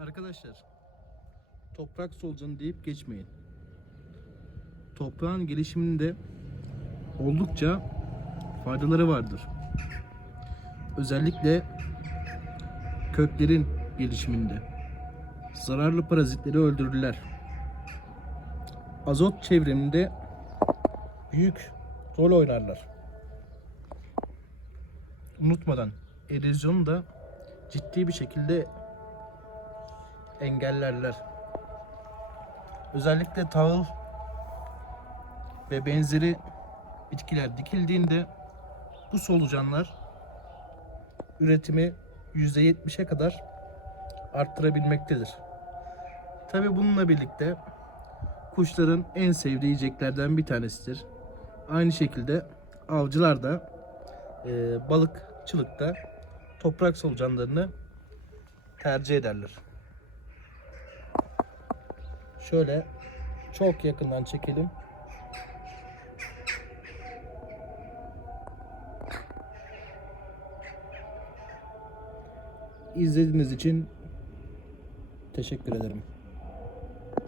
Arkadaşlar, toprak solucanı deyip geçmeyin. Toprağın gelişiminde oldukça faydaları vardır. Özellikle köklerin gelişiminde zararlı parazitleri öldürürler. Azot çevriminde büyük rol oynarlar. Unutmadan erozyonu da ciddi bir şekilde engellerler. Özellikle tahıl ve benzeri bitkiler dikildiğinde bu solucanlar üretimi %70'e kadar arttırabilmektedir. Tabi bununla birlikte kuşların en sevdiği yiyeceklerden bir tanesidir. Aynı şekilde avcılar da e, balıkçılıkta toprak solucanlarını tercih ederler. Şöyle çok yakından çekelim. İzlediğiniz için teşekkür ederim.